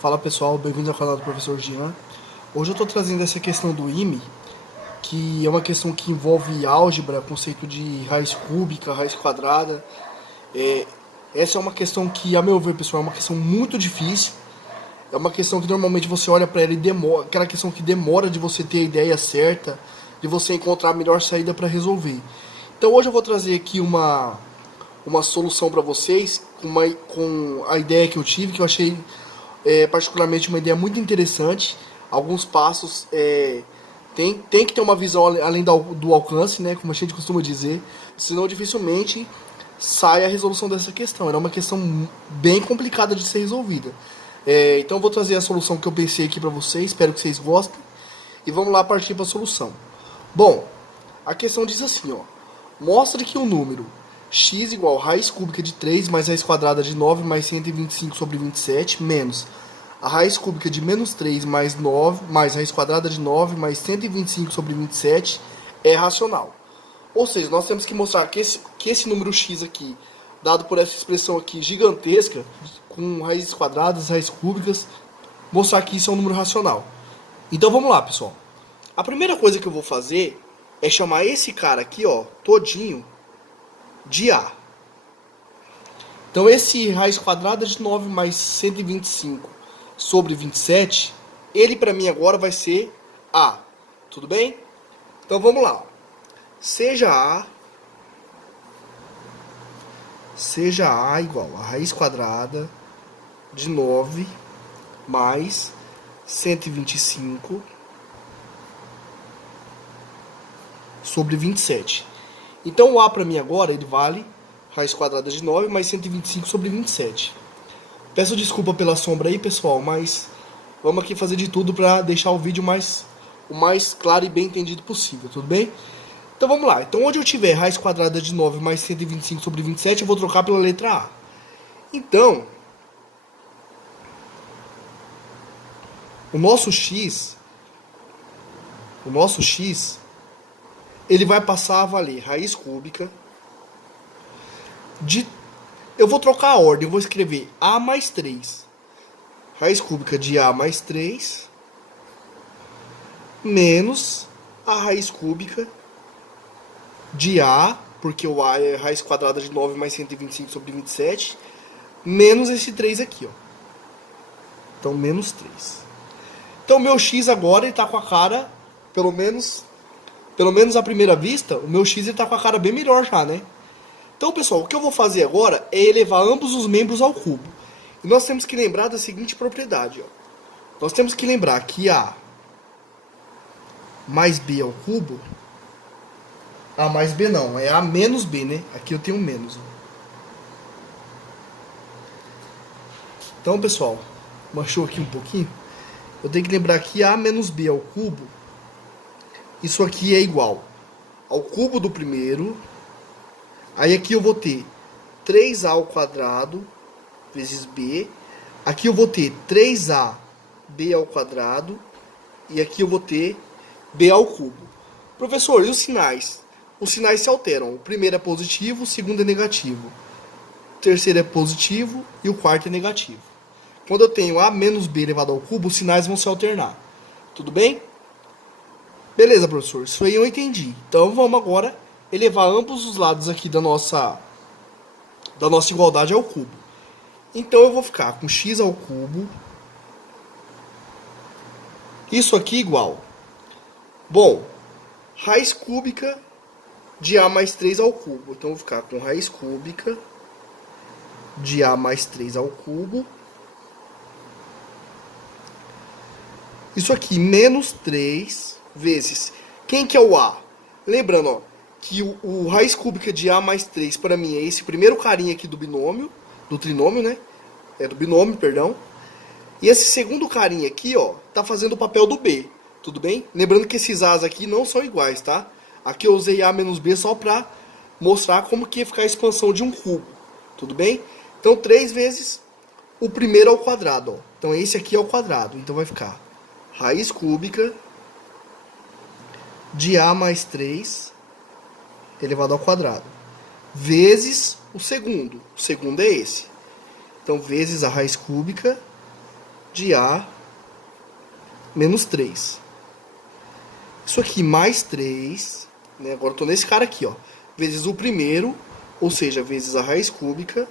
Fala pessoal, bem-vindos ao canal do Professor Jean. Hoje eu estou trazendo essa questão do IME, que é uma questão que envolve álgebra, conceito de raiz cúbica, raiz quadrada. Essa é uma questão que, a meu ver, pessoal, é uma questão muito difícil. É uma questão que normalmente você olha para ela e demora, aquela questão que demora de você ter a ideia certa, de você encontrar a melhor saída para resolver. Então hoje eu vou trazer aqui uma solução para vocês com a ideia que eu tive, que eu achei particularmente uma ideia muito interessante. Alguns passos tem que ter uma visão além do alcance, né, como a gente costuma dizer, senão dificilmente sai a resolução dessa questão. Era uma questão bem complicada de ser resolvida. Então eu vou trazer a solução que eu pensei aqui para vocês, espero que vocês gostem. E vamos lá partir para a solução. Bom, a questão diz assim, ó. Mostre que o número x igual a raiz cúbica de 3 mais raiz quadrada de 9 mais 125 sobre 27 menos a raiz cúbica de menos 3 mais 9 mais raiz quadrada de 9 mais 125 sobre 27 é racional. Ou seja, nós temos que mostrar que esse número x aqui, dado por essa expressão aqui gigantesca, com raízes quadradas, raízes cúbicas, mostrar que isso é um número racional. Então vamos lá, pessoal. A primeira coisa que eu vou fazer é chamar esse cara aqui, ó, todinho, de A. Então esse raiz quadrada de 9 mais 125 sobre 27, ele para mim agora vai ser A. Tudo bem? Então vamos lá. Seja A igual a raiz quadrada de 9 mais 125 sobre 27. Então o A para mim agora ele vale raiz quadrada de 9 mais 125 sobre 27. Peço desculpa pela sombra aí, pessoal, mas vamos aqui fazer de tudo para deixar o vídeo o mais claro e bem entendido possível, tudo bem? Então vamos lá. Então onde eu tiver raiz quadrada de 9 mais 125 sobre 27, eu vou trocar pela letra A. Então, o nosso x, ele vai passar a valer raiz cúbica de... Eu vou trocar a ordem, eu vou escrever A mais 3. Raiz cúbica de A mais 3 menos a raiz cúbica de A, porque o A é raiz quadrada de 9 mais 125 sobre 27, menos esse 3 aqui, ó. Então, menos 3. Então, o meu x agora está com a cara, pelo menos à primeira vista, o meu x está com a cara bem melhor já, né? Então, pessoal, o que eu vou fazer agora é elevar ambos os membros ao cubo. E nós temos que lembrar da seguinte propriedade, ó. Nós temos que lembrar que A mais B ao cubo... A mais B não, é A menos B, né? Aqui eu tenho um menos. Ó. Então, pessoal, manchou aqui um pouquinho. Eu tenho que lembrar que A menos B ao cubo, isso aqui é igual ao cubo do primeiro. Aí aqui eu vou ter 3A ao quadrado vezes B. Aqui eu vou ter 3A B ao quadrado. E aqui eu vou ter B ao cubo. Professor, e os sinais? Os sinais se alteram. O primeiro é positivo, o segundo é negativo. O terceiro é positivo e o quarto é negativo. Quando eu tenho A menos B elevado ao cubo, os sinais vão se alternar. Tudo bem? Beleza, professor. Isso aí eu entendi. Então vamos agora elevar ambos os lados aqui da nossa igualdade ao cubo. Então eu vou ficar com x ao cubo. Isso aqui igual. Bom, raiz cúbica de A mais 3 ao cubo. Então eu vou ficar com raiz cúbica de A mais 3 ao cubo. Isso aqui, menos 3 vezes... Quem que é o A? Lembrando, ó, que o raiz cúbica de A mais 3 para mim é esse primeiro carinha aqui do binômio, do trinômio, né? É do binômio, perdão. E esse segundo carinha aqui, ó, tá fazendo o papel do B, tudo bem? Lembrando que esses A's aqui não são iguais, tá? Aqui eu usei A menos B só pra mostrar como que ia ficar a expansão de um cubo, tudo bem? Então 3 vezes o primeiro ao quadrado, ó. Então esse aqui é ao quadrado, então vai ficar raiz cúbica de A mais 3 elevado ao quadrado, vezes o segundo é esse. Então, vezes a raiz cúbica de A menos 3. Isso aqui mais 3, né? Agora eu tô nesse cara aqui, ó. Vezes o primeiro, ou seja, vezes a raiz cúbica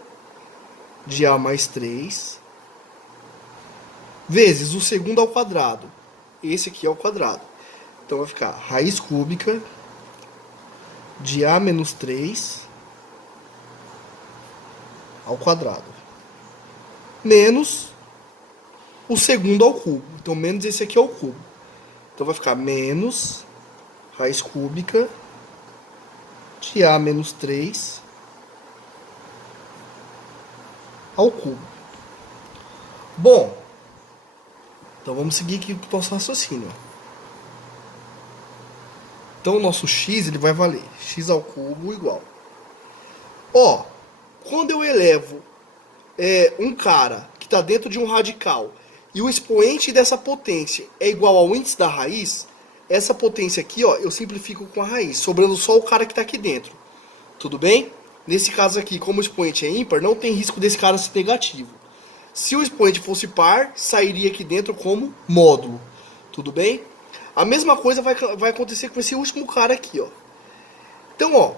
de A mais 3. Vezes o segundo ao quadrado. Esse aqui é o quadrado. Então vai ficar raiz cúbica de A menos 3 ao quadrado. Menos o segundo ao cubo. Então menos esse aqui ao cubo. Então vai ficar menos raiz cúbica de A menos 3 ao cubo. Bom, então vamos seguir aqui para o nosso raciocínio. Então o nosso x ele vai valer x ao cubo igual. Ó, quando eu elevo um cara que está dentro de um radical e o expoente dessa potência é igual ao índice da raiz, essa potência aqui, ó, eu simplifico com a raiz, sobrando só o cara que está aqui dentro. Tudo bem? Nesse caso aqui, como o expoente é ímpar, não tem risco desse cara ser negativo. Se o expoente fosse par, sairia aqui dentro como módulo. Tudo bem? A mesma coisa vai acontecer com esse último cara aqui, ó. Então, ó,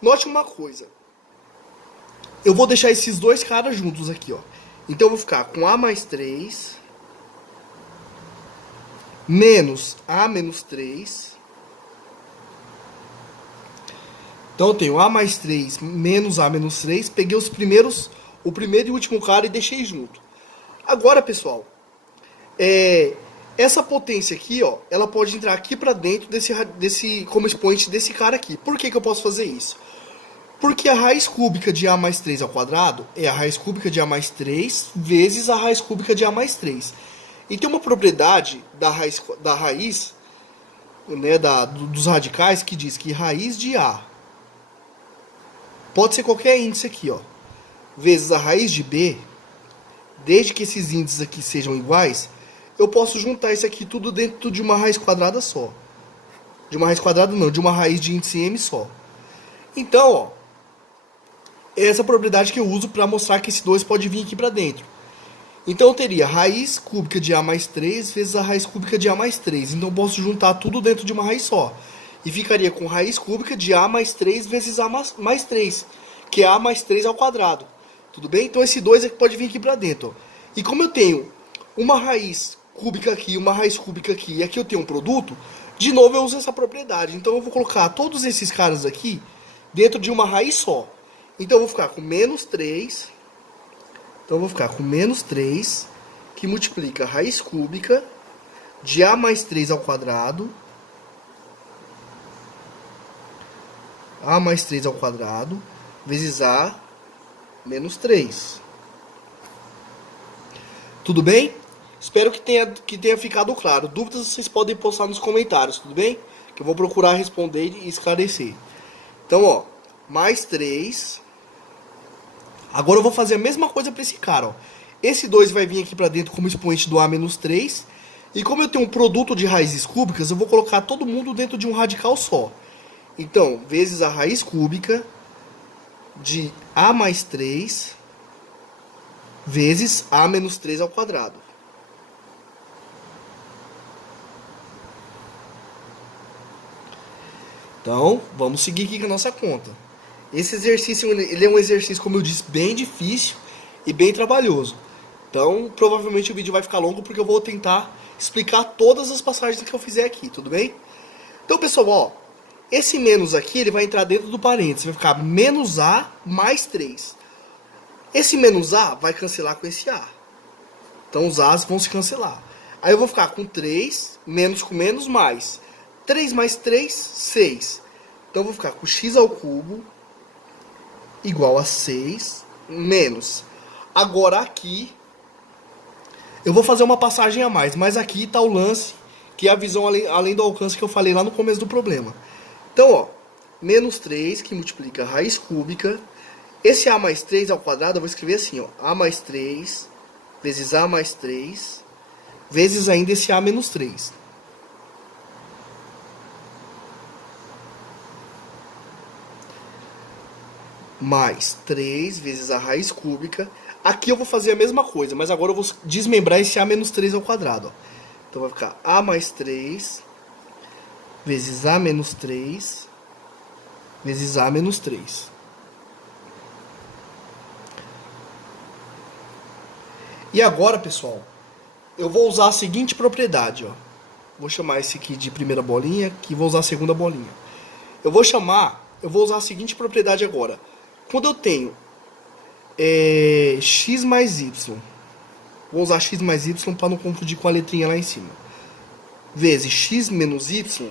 note uma coisa. Eu vou deixar esses dois caras juntos aqui, ó. Então eu vou ficar com A mais 3 menos A menos 3. Então eu tenho A mais 3 menos A menos 3. Peguei o primeiro e o último cara e deixei junto. Agora, pessoal, essa potência aqui, ó, ela pode entrar aqui para dentro desse como expoente desse cara aqui. Por que eu posso fazer isso? Porque a raiz cúbica de A mais 3 ao quadrado é a raiz cúbica de A mais 3 vezes a raiz cúbica de A mais 3. E tem uma propriedade da raiz né, dos radicais que diz que raiz de A pode ser qualquer índice aqui, ó, vezes a raiz de B, desde que esses índices aqui sejam iguais, eu posso juntar isso aqui tudo dentro de uma raiz quadrada só. De uma raiz quadrada não, de uma raiz de índice m só. Então, ó, é essa propriedade que eu uso para mostrar que esse 2 pode vir aqui para dentro. Então eu teria raiz cúbica de A mais 3 vezes a raiz cúbica de A mais 3. Então eu posso juntar tudo dentro de uma raiz só. E ficaria com raiz cúbica de A mais 3 vezes A mais 3, que é A mais 3 ao quadrado. Tudo bem? Então esse 2 aqui pode vir aqui para dentro, ó. E como eu tenho uma raiz cúbica aqui, uma raiz cúbica aqui, e aqui eu tenho um produto, de novo eu uso essa propriedade. Então eu vou colocar todos esses caras aqui dentro de uma raiz só. Então eu vou ficar com menos 3. Então eu vou ficar com menos 3, que multiplica a raiz cúbica de A mais 3 ao quadrado. A mais 3 ao quadrado, vezes A menos 3. Tudo bem? Espero que tenha ficado claro. Dúvidas vocês podem postar nos comentários, tudo bem? Que eu vou procurar responder e esclarecer. Então, ó, mais 3. Agora eu vou fazer a mesma coisa para esse cara, ó. Esse 2 vai vir aqui para dentro como expoente do A menos 3. E como eu tenho um produto de raízes cúbicas, eu vou colocar todo mundo dentro de um radical só. Então, vezes a raiz cúbica de A mais 3 vezes A menos 3 ao quadrado. Então, vamos seguir aqui com a nossa conta. Esse exercício, ele é um exercício, como eu disse, bem difícil e bem trabalhoso. Então, provavelmente o vídeo vai ficar longo porque eu vou tentar explicar todas as passagens que eu fizer aqui, tudo bem? Então, pessoal, ó, esse menos aqui, ele vai entrar dentro do parênteses, vai ficar menos A mais 3. Esse menos A vai cancelar com esse A. Então, os A's vão se cancelar. Aí eu vou ficar com 3, menos com menos, mais. 3 mais 3, 6. Então, eu vou ficar com x ao cubo igual a 6, menos. Agora aqui, eu vou fazer uma passagem a mais, mas aqui está o lance, que é a visão além do alcance que eu falei lá no começo do problema. Então, ó, menos 3, que multiplica a raiz cúbica. Esse A mais 3 ao quadrado, eu vou escrever assim, ó, A mais 3 vezes A mais 3, vezes ainda esse A menos 3. mais 3 vezes a raiz cúbica. Aqui eu vou fazer a mesma coisa, mas agora eu vou desmembrar esse a menos 3 ao quadrado. Ó. Então vai ficar a mais 3 vezes a menos 3 vezes a menos 3. E agora, pessoal, eu vou usar a seguinte propriedade. Ó. Vou chamar esse aqui de primeira bolinha, que vou usar a segunda bolinha. Eu vou usar a seguinte propriedade agora. Quando eu tenho x mais y, vou usar x mais y para não confundir com a letrinha lá em cima, vezes x menos y,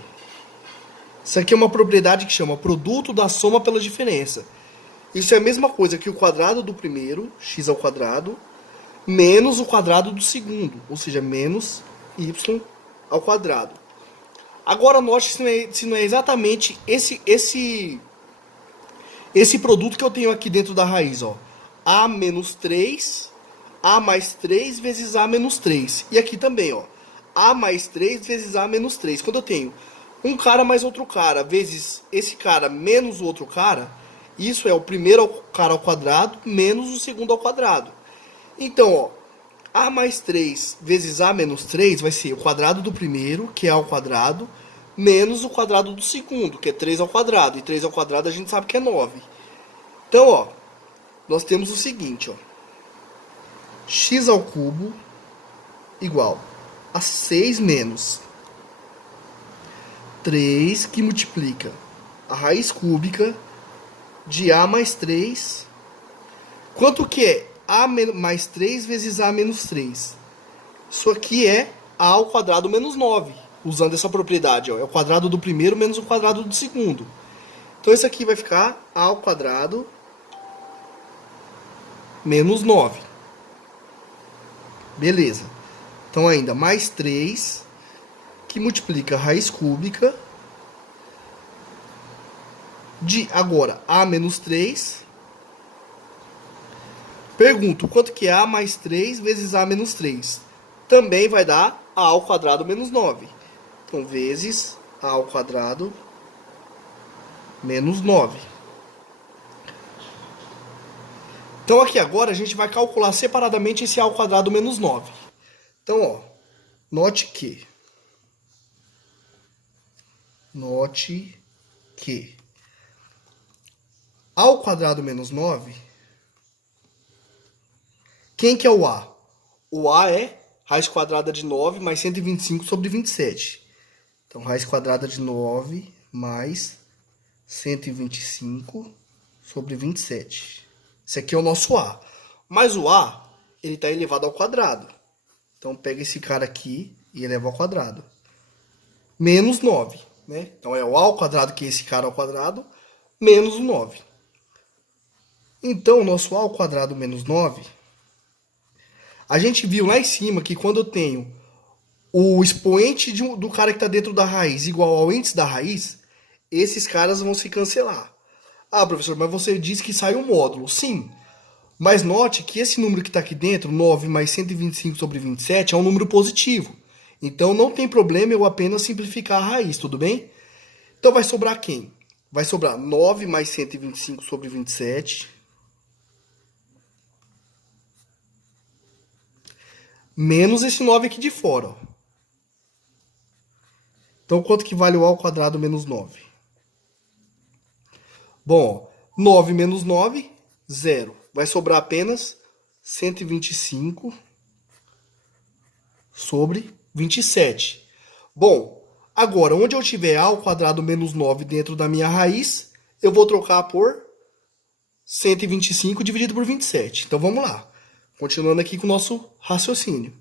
isso aqui é uma propriedade que chama produto da soma pela diferença. Isso é a mesma coisa que o quadrado do primeiro, x ao quadrado, menos o quadrado do segundo, ou seja, menos y ao quadrado. Agora note se não é exatamente esse produto que eu tenho aqui dentro da raiz, ó. A menos 3, A mais 3 vezes A menos 3. E aqui também, ó. A mais 3 vezes A menos 3. Quando eu tenho um cara mais outro cara, vezes esse cara menos o outro cara, isso é o primeiro cara ao quadrado menos o segundo ao quadrado. Então, ó, A mais 3 vezes A menos 3 vai ser o quadrado do primeiro, que é A ao quadrado, menos o quadrado do segundo, que é 3 ao quadrado. E 3 ao quadrado a gente sabe que é 9. Então, ó, nós temos o seguinte, ó. X ao cubo igual a 6 menos 3 que multiplica a raiz cúbica de A mais 3. Quanto que é A mais 3 vezes A menos 3? Isso aqui é A ao quadrado menos 9. Usando essa propriedade, ó, é o quadrado do primeiro menos o quadrado do segundo. Então isso aqui vai ficar A ao quadrado menos 9. Beleza. Então ainda mais 3 que multiplica a raiz cúbica de agora A menos 3. Pergunto, quanto que é A mais 3 vezes A menos 3? Também vai dar A ao quadrado menos 9. Então, vezes A ao quadrado menos 9. Então, aqui agora a gente vai calcular separadamente esse A ao quadrado menos 9. Então, ó, note que A ao quadrado menos 9, quem que é o A? O A é raiz quadrada de 9 mais 125 sobre 27. Então, raiz quadrada de 9 mais 125 sobre 27. Esse aqui é o nosso A. Mas o A, ele está elevado ao quadrado. Então, pega esse cara aqui e eleva ao quadrado. Menos 9. Né? Então, é o A ao quadrado, que é esse cara ao quadrado, menos o 9. Então, o nosso A ao quadrado menos 9... A gente viu lá em cima que quando eu tenho o expoente do cara que está dentro da raiz igual ao índice da raiz, esses caras vão se cancelar. Ah, professor, mas você disse que sai um módulo. Sim, mas note que esse número que está aqui dentro, 9 mais 125 sobre 27, é um número positivo. Então não tem problema eu apenas simplificar a raiz, tudo bem? Então vai sobrar quem? Vai sobrar 9 mais 125 sobre 27... menos esse 9 aqui de fora. Ó. Então, quanto que vale o A ao quadrado menos 9? Bom, 9 menos 9, 0. Vai sobrar apenas 125 sobre 27. Bom, agora, onde eu tiver A ao quadrado menos 9 dentro da minha raiz, eu vou trocar por 125 dividido por 27. Então, vamos lá. Continuando aqui com o nosso raciocínio.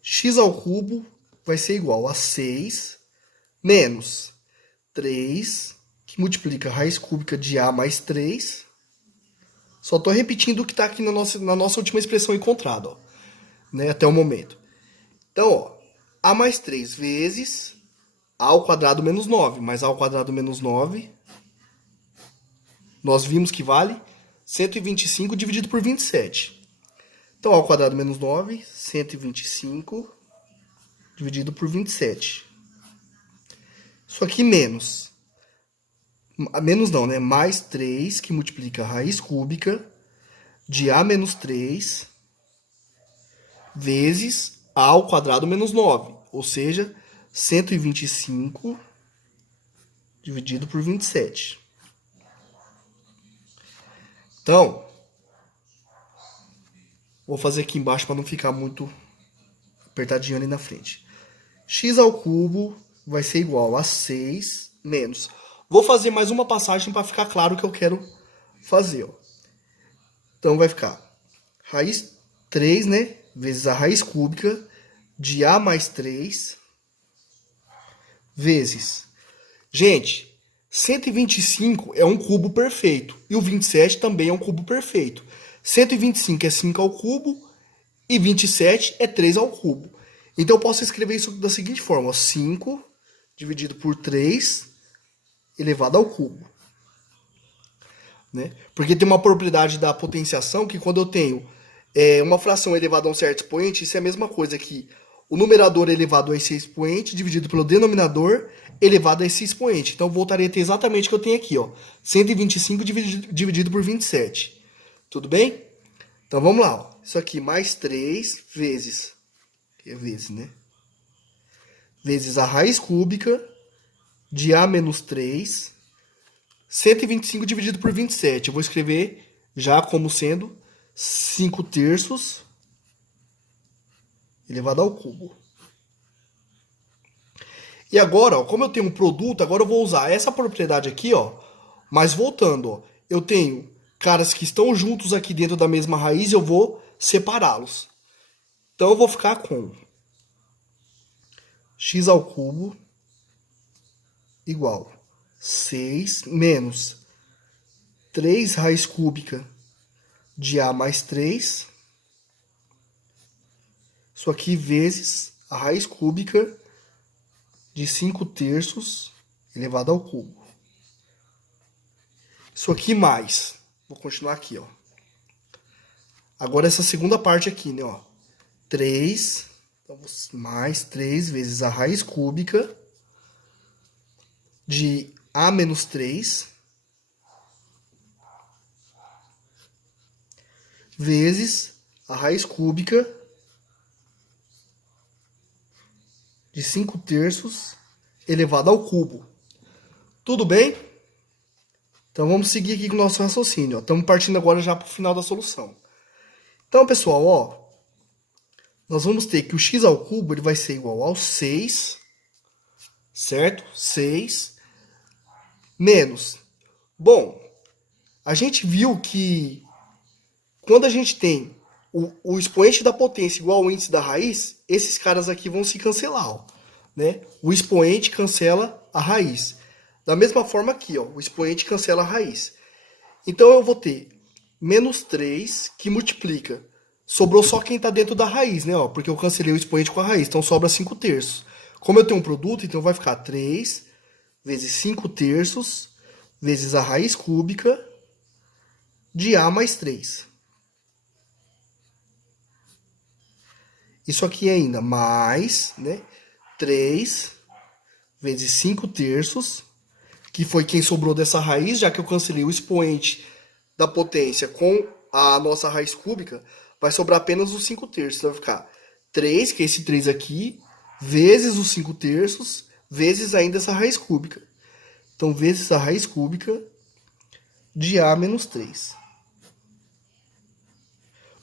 X ao cubo vai ser igual a 6 menos 3, que multiplica a raiz cúbica de A mais 3. Só estou repetindo o que está aqui na nossa última expressão encontrada, ó, né, até o momento. Então, ó, A mais 3 vezes A ao quadrado menos 9. Mais A ao quadrado menos 9, nós vimos que vale 125 dividido por 27. Então, A ao quadrado menos 9, 125 dividido por 27. Isso aqui menos Menos não, né? Mais 3, que multiplica a raiz cúbica de A menos 3 vezes A ao quadrado menos 9. Ou seja, 125 dividido por 27. Então, vou fazer aqui embaixo para não ficar muito apertadinho ali na frente. X ao cubo vai ser igual a 6 menos. Vou fazer mais uma passagem para ficar claro o que eu quero fazer. Ó. Então vai ficar raiz 3, né? Vezes a raiz cúbica de A mais 3 vezes. Gente, 125 é um cubo perfeito. E o 27 também é um cubo perfeito. 125 é 5 ao cubo e 27 é 3 ao cubo. Então eu posso escrever isso da seguinte forma. 5 dividido por 3 elevado ao cubo. Né? Porque tem uma propriedade da potenciação que quando eu tenho uma fração elevada a um certo expoente, isso é a mesma coisa que o numerador elevado a esse expoente dividido pelo denominador elevado a esse expoente. Então eu voltaria a ter exatamente o que eu tenho aqui. Ó, 125 dividido por 27. Tudo bem? Então vamos lá. Ó. Isso aqui mais 3 vezes... Que é vezes, né? Vezes a raiz cúbica de A menos 3. 125 dividido por 27. Eu vou escrever já como sendo 5 terços elevado ao cubo. E agora, ó, como eu tenho um produto, agora eu vou usar essa propriedade aqui, ó. Mas voltando, ó, eu tenho caras que estão juntos aqui dentro da mesma raiz, eu vou separá-los. Então eu vou ficar com x ao cubo igual 6 menos 3 raiz cúbica de A mais 3. Isso aqui vezes a raiz cúbica de 5 terços elevado ao cubo. Isso aqui mais. Vou continuar aqui, ó. Agora essa segunda parte aqui, né, ó. 3, então, mais 3 vezes a raiz cúbica de A menos 3 vezes a raiz cúbica de 5 terços elevado ao cubo. Tudo bem? Então vamos seguir aqui com o nosso raciocínio. Estamos partindo agora já para o final da solução. Então, pessoal, ó, nós vamos ter que o x ao cubo ele vai ser igual ao 6, certo? 6 menos. Bom, a gente viu que quando a gente tem o expoente da potência igual ao índice da raiz, esses caras aqui vão se cancelar, ó, né? O expoente cancela a raiz. Da mesma forma aqui, ó, o expoente cancela a raiz. Então eu vou ter menos 3 que multiplica. Sobrou só quem está dentro da raiz, né? Ó, porque eu cancelei o expoente com a raiz, então sobra 5 terços. Como eu tenho um produto, então vai ficar 3 vezes 5 terços vezes a raiz cúbica de A mais 3. Isso aqui ainda mais, né? 3 vezes 5 terços, que foi quem sobrou dessa raiz, já que eu cancelei o expoente da potência com a nossa raiz cúbica, vai sobrar apenas os 5 terços. Então vai ficar 3, que é esse 3 aqui, vezes os 5 terços, vezes ainda essa raiz cúbica. Então, vezes a raiz cúbica de A menos 3.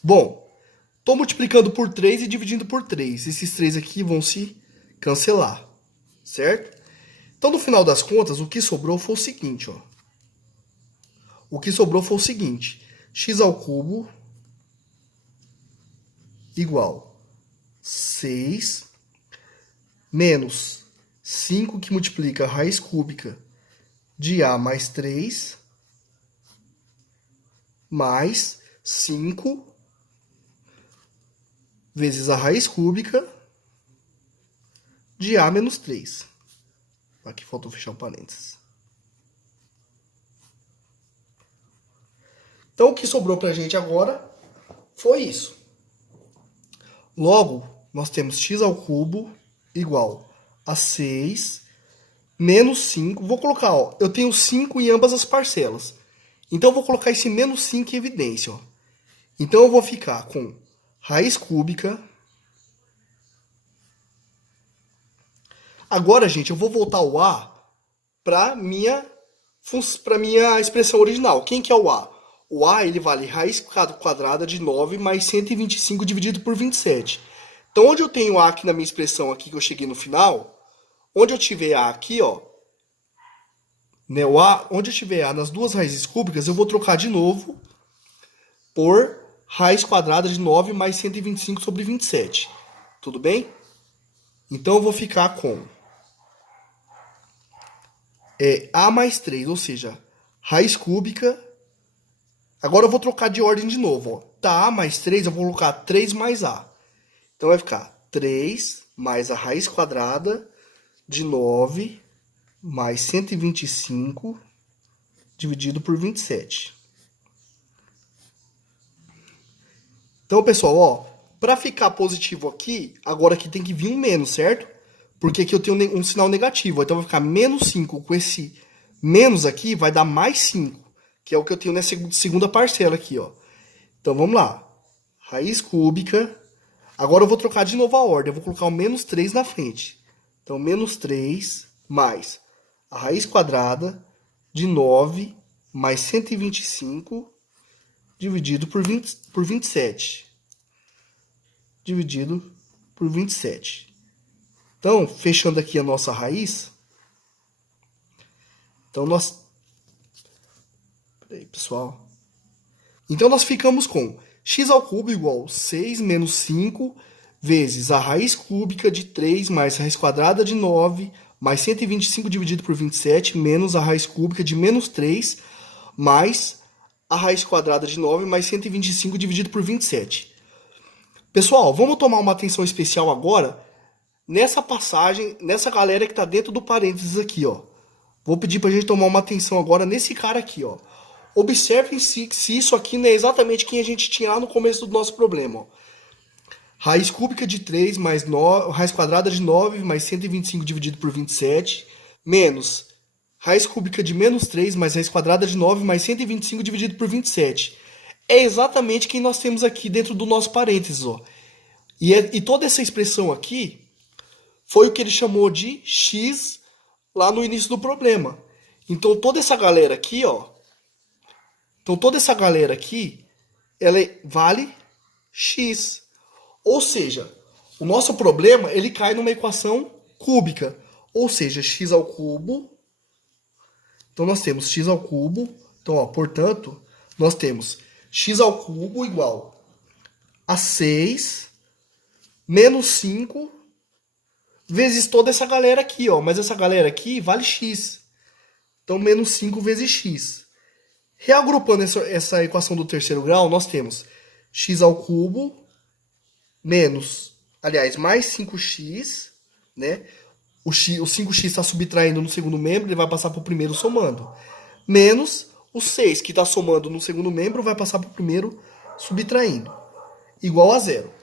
Bom, estou multiplicando por 3 e dividindo por 3. Esses 3 aqui vão se cancelar, certo? Então, no final das contas, o que sobrou foi o seguinte, ó. O que sobrou foi o seguinte. X ao cubo igual 6 menos 5 que multiplica a raiz cúbica de A mais 3 mais 5 vezes a raiz cúbica de A menos 3. Aqui faltou fechar o parênteses. Então, o que sobrou para a gente agora foi isso. Logo, nós temos x ao cubo igual a 6 menos 5. Vou colocar, ó, eu tenho 5 em ambas as parcelas. Então eu vou colocar esse menos 5 em evidência, ó. Então eu vou ficar com raiz cúbica. Agora, gente, eu vou voltar o A para minha expressão original. Quem que é o A? O A, ele vale raiz quadrada de 9 mais 125 dividido por 27. Então, onde eu tenho A aqui na minha expressão aqui que eu cheguei no final, onde eu tiver A aqui, ó, né, o A, onde eu tiver A nas duas raízes cúbicas, eu vou trocar de novo por raiz quadrada de 9 mais 125 sobre 27. Tudo bem? Então, eu vou ficar com A mais 3, ou seja, raiz cúbica. Agora eu vou trocar de ordem de novo. Ó. Tá A mais 3, eu vou colocar 3 mais A. Então vai ficar 3 mais a raiz quadrada de 9 mais 125 dividido por 27. Então, pessoal, ó, para ficar positivo aqui, agora aqui tem que vir um menos, certo? Porque aqui eu tenho um sinal negativo. Então vai ficar menos 5 com esse menos aqui, vai dar mais 5, que é o que eu tenho nessa segunda parcela aqui, ó. Então vamos lá. Raiz cúbica. Agora eu vou trocar de novo a ordem. Eu vou colocar o menos 3 na frente. Então, menos 3 mais a raiz quadrada de 9 mais 125 dividido por 27. Dividido por 27. Então, fechando aqui a nossa raiz. Então, Peraí, pessoal. Então, nós ficamos com x ao cubo igual 6 menos 5 vezes a raiz cúbica de 3 mais a raiz quadrada de 9 mais 125 dividido por 27 menos a raiz cúbica de menos 3 mais a raiz quadrada de 9 mais 125 dividido por 27. Pessoal, vamos tomar uma atenção especial agora nessa passagem, nessa galera que está dentro do parênteses aqui, ó. Vou pedir para a gente tomar uma atenção agora nesse cara aqui, ó. Observem se isso aqui não é exatamente quem a gente tinha lá no começo do nosso problema, ó. Raiz cúbica de 3 mais raiz quadrada de 9 mais 125 dividido por 27 menos raiz cúbica de menos 3 mais raiz quadrada de 9 mais 125 dividido por 27. É exatamente quem nós temos aqui dentro do nosso parênteses, ó. E toda essa expressão aqui foi o que ele chamou de x lá no início do problema. Então toda essa galera aqui, ó. Então toda essa galera aqui, ela vale x. Ou seja, o nosso problema, ele cai numa equação cúbica. Ou seja, x ao cubo. Então nós temos x ao cubo. Então, ó, portanto, nós temos x ao cubo igual a 6 menos 5 vezes toda essa galera aqui, ó. Mas essa galera aqui vale x. Então, menos 5 vezes x. Reagrupando essa equação do terceiro grau, nós temos x ao cubo mais 5x, né? O 5x está subtraindo no segundo membro, ele vai passar para o primeiro somando. Menos o 6, que está somando no segundo membro, vai passar para o primeiro subtraindo. Igual a zero.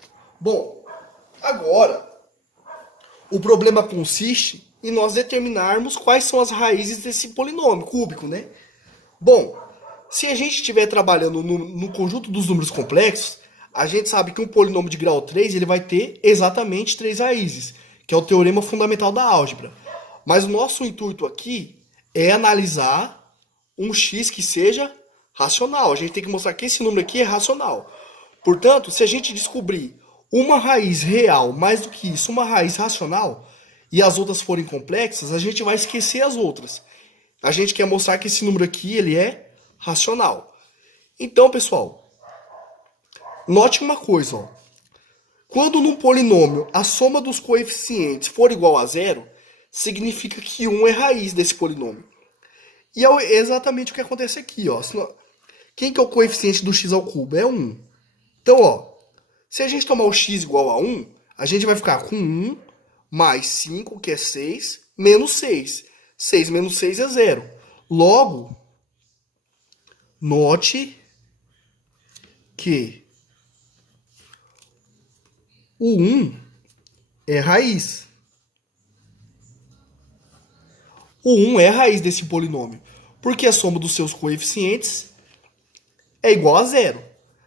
Bom, agora, o problema consiste em nós determinarmos quais são as raízes desse polinômio cúbico, né? Bom, se a gente estiver trabalhando no conjunto dos números complexos, a gente sabe que um polinômio de grau 3 ele vai ter exatamente 3 raízes, que é o teorema fundamental da álgebra. Mas o nosso intuito aqui é analisar um x que seja racional. A gente tem que mostrar que esse número aqui é racional. Portanto, se a gente descobrir uma raiz real, mais do que isso, uma raiz racional, e as outras forem complexas, a gente vai esquecer as outras. A gente quer mostrar que esse número aqui ele é racional. Então, pessoal, note uma coisa, ó. Quando num polinômio a soma dos coeficientes for igual a zero, significa que 1 é raiz desse polinômio. E é exatamente o que acontece aqui, ó. Quem que é o coeficiente do x ao cubo? É 1. Então, ó, se a gente tomar o x igual a 1, a gente vai ficar com 1 mais 5, que é 6, menos 6. 6 menos 6 é 0. Logo, note que o 1 é raiz. O 1 é a raiz desse polinômio, porque a soma dos seus coeficientes é igual a zero.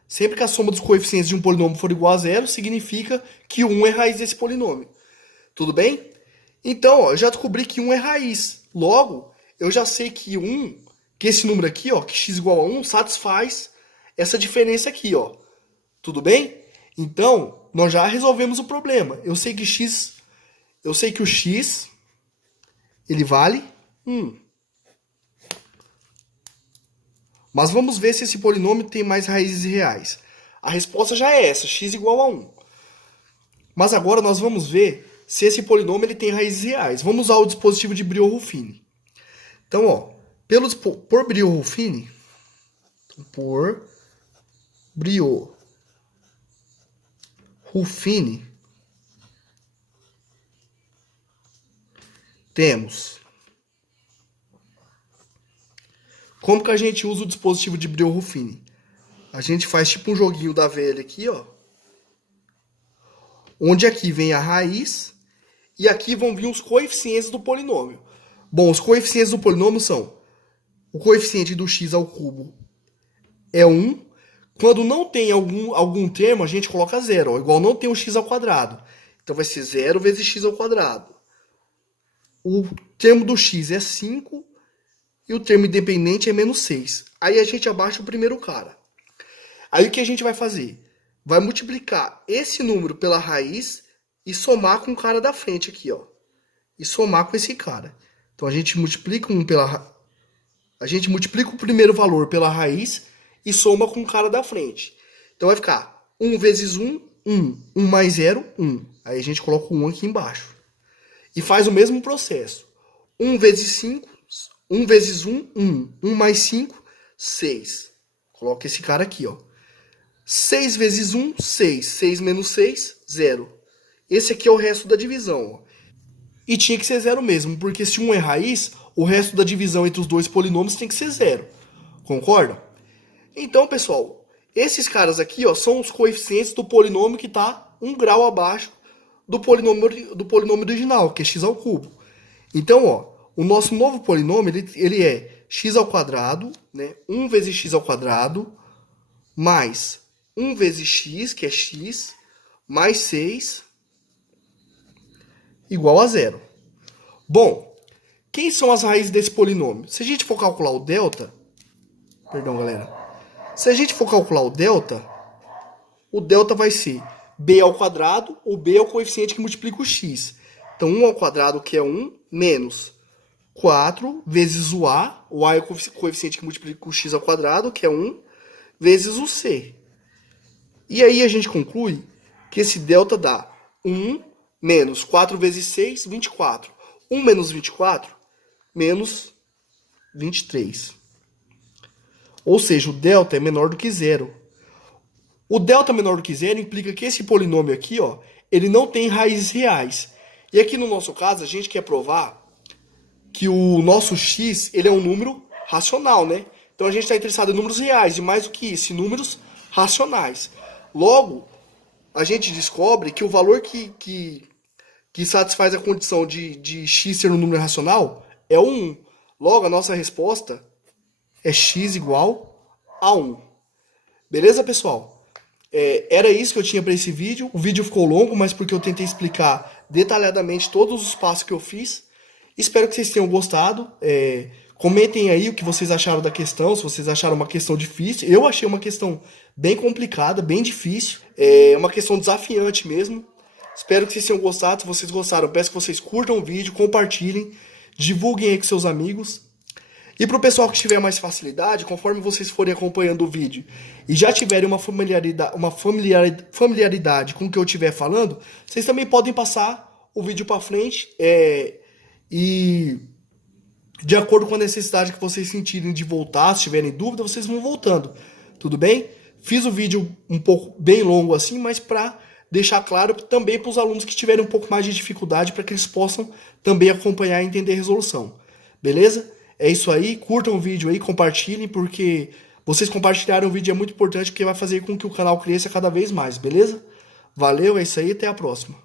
Sempre que a soma dos coeficientes de um polinômio for igual a zero, significa que 1 é a raiz desse polinômio. Tudo bem? Então, ó, eu já descobri que 1 é raiz. Logo, eu já sei que que esse número aqui, ó, que x igual a 1, satisfaz essa diferença aqui, ó. Tudo bem? Então, nós já resolvemos o problema. Eu sei que o x ele vale 1. Mas vamos ver se esse polinômio tem mais raízes reais. A resposta já é essa, x igual a 1. Mas agora nós vamos ver se esse polinômio ele tem raízes reais. Vamos usar o dispositivo de Brillouin-Ruffini. Então, ó, por Brillouin-Ruffini, temos... Como que a gente usa o dispositivo de Brillouin-Ruffini? A gente faz tipo um joguinho da velha aqui, ó. Onde aqui vem a raiz e aqui vão vir os coeficientes do polinômio. Bom, os coeficientes do polinômio são o coeficiente do x ao cubo é 1. Quando não tem algum termo, a gente coloca 0. Ó, igual não tem o x ao quadrado. Então vai ser 0 vezes x ao quadrado. O termo do x é 5 e o termo independente é menos 6. Aí a gente abaixa o primeiro cara. Aí o que a gente vai fazer? Vai multiplicar esse número pela raiz e somar com o cara da frente aqui, ó. E somar com esse cara. Então a gente multiplica o primeiro valor pela raiz e soma com o cara da frente. Então vai ficar 1 vezes 1, 1. 1 mais 0, 1. Aí a gente coloca o 1 aqui embaixo. E faz o mesmo processo. 1 vezes 5, 1 vezes 1, 1. 1 mais 5, 6. Coloca esse cara aqui, ó. 6 vezes 1, 6. 6 menos 6, 0. Esse aqui é o resto da divisão, ó. E tinha que ser 0 mesmo, porque se 1 é raiz, o resto da divisão entre os dois polinômios tem que ser 0. Concordam? Então, pessoal, esses caras aqui, ó, são os coeficientes do polinômio que está 1 grau abaixo do polinômio original, que é x ao cubo. Então, ó, o nosso novo polinômio, ele é x ao quadrado, né? 1 vezes x ao quadrado, mais 1 vezes x, que é x, mais 6, igual a 0. Bom, quem são as raízes desse polinômio? Se a gente for calcular o delta... Perdão, galera. Se a gente for calcular o delta vai ser b ao quadrado, o b é o coeficiente que multiplica o x. Então, 1 ao quadrado, que é 1, menos 4 vezes o a é o coeficiente que multiplica o x ao quadrado, que é 1, vezes o c. E aí a gente conclui que esse delta dá 1 menos 4 vezes 6, 24. 1 menos 24, menos 23. Ou seja, o delta é menor do que 0. O delta menor do que 0 implica que esse polinômio aqui, ó, ele não tem raízes reais. E aqui no nosso caso, a gente quer provar que o nosso x, ele é um número racional, né? Então a gente está interessado em números reais, e mais do que isso, em números racionais. Logo, a gente descobre que o valor que satisfaz a condição de x ser um número racional é o 1. Logo, a nossa resposta é x igual a 1. Beleza, pessoal? Era isso que eu tinha para esse vídeo. O vídeo ficou longo, mas porque eu tentei explicar detalhadamente todos os passos que eu fiz. Espero que vocês tenham gostado. Comentem aí o que vocês acharam da questão, se vocês acharam uma questão difícil. Eu achei uma questão bem complicada, bem difícil. É uma questão desafiante mesmo. Espero que vocês tenham gostado. Se vocês gostaram, peço que vocês curtam o vídeo, compartilhem, divulguem aí com seus amigos. E para o pessoal que tiver mais facilidade, conforme vocês forem acompanhando o vídeo e já tiverem uma familiaridade com o que eu estiver falando, vocês também podem passar o vídeo para frente e de acordo com a necessidade que vocês sentirem de voltar, se tiverem dúvida, vocês vão voltando. Tudo bem? Fiz o vídeo um pouco bem longo assim, mas para deixar claro também para os alunos que tiverem um pouco mais de dificuldade, para que eles possam também acompanhar e entender a resolução. Beleza? É isso aí, curtam o vídeo aí, compartilhem, porque vocês compartilharem o vídeo é muito importante, porque vai fazer com que o canal cresça cada vez mais, beleza? Valeu, é isso aí, até a próxima.